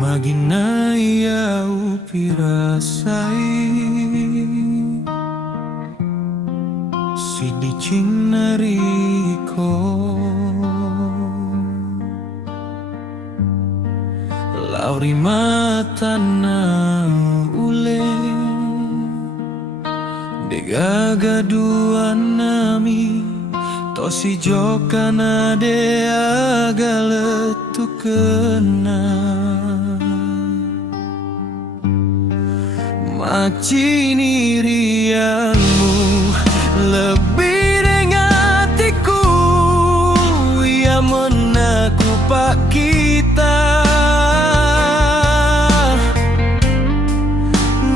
Magina ia upirasai Sidicing nariko Lauri matana uleng Degagaduan nami Tosi jokana de agaletu kena Macini riangmu lebih dengan hatiku Ia menaku pak kita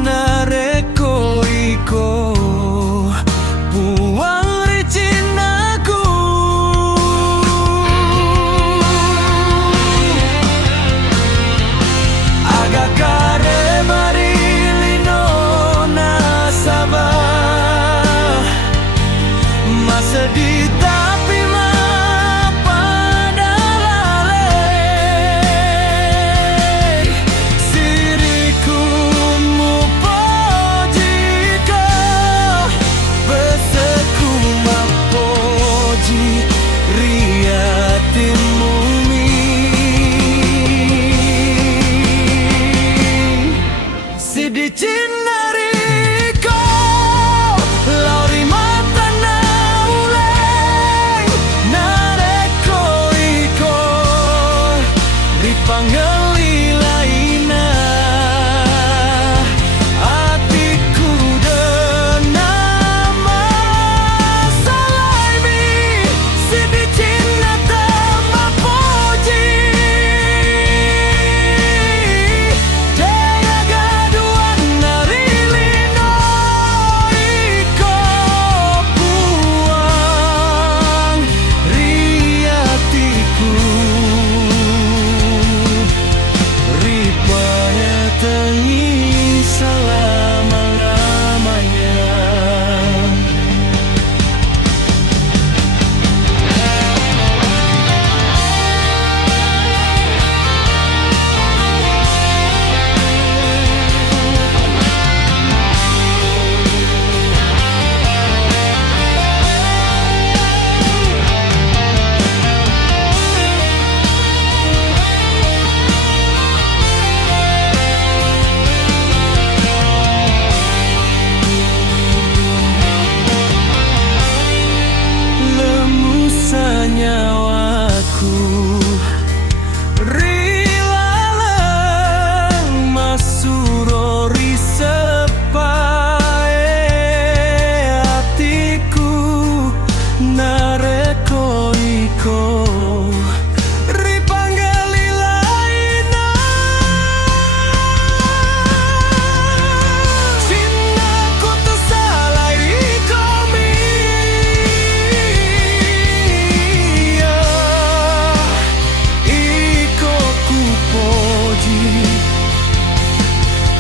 Nareko iko buang ricinaku Agak kare marilino nasabah Masa di tapi mapadalale Siriku mu pojika Beseku mapoji riatimu mi Sidicin nariko Lauri matana uleng Nareko iko Ripanggali laina Hatiku denama Salaimi Sidicin natama poji Degagaduan narilino iko buang riatiku Ripanya tengi selama-lamanya Lemusa nyawaku rilaleng masurori sepae hatiku nareko iko ripanggali laina Cintaku tersalah rikomi Iko ku poji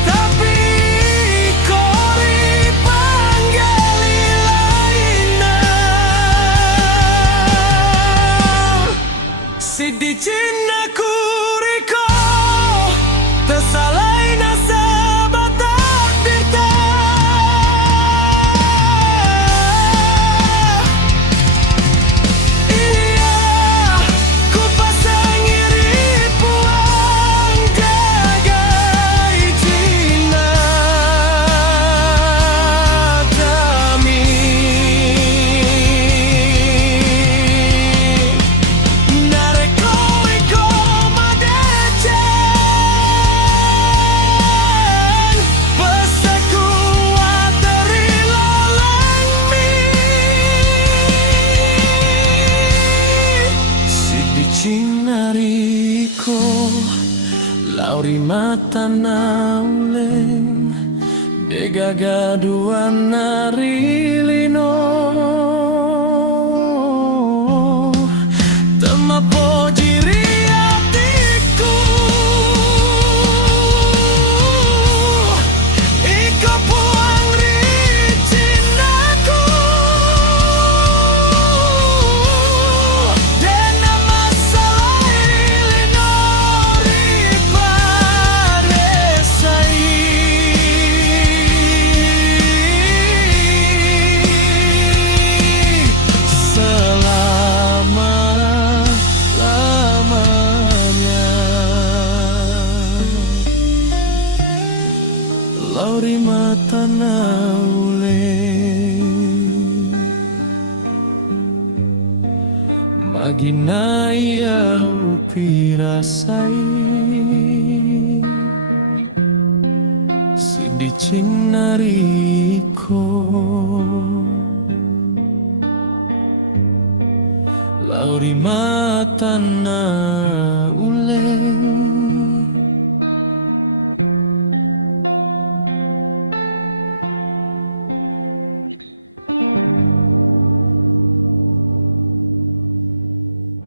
Tapi iko ripanggali laina Sidicin aku riko Tersalai nasabah takdir Iya, ku pasang iri puang jaga izina kami Nareko iko madecen Pesaku wateri lalengmi Sidicin nariko Lauri matana uleng Degagaduan narilino Temapoji riatiku Iko puang ricinaku Dena masalah ilino ripa lauri matana ule magina ia upirasai sidicing nariko lauri matana ule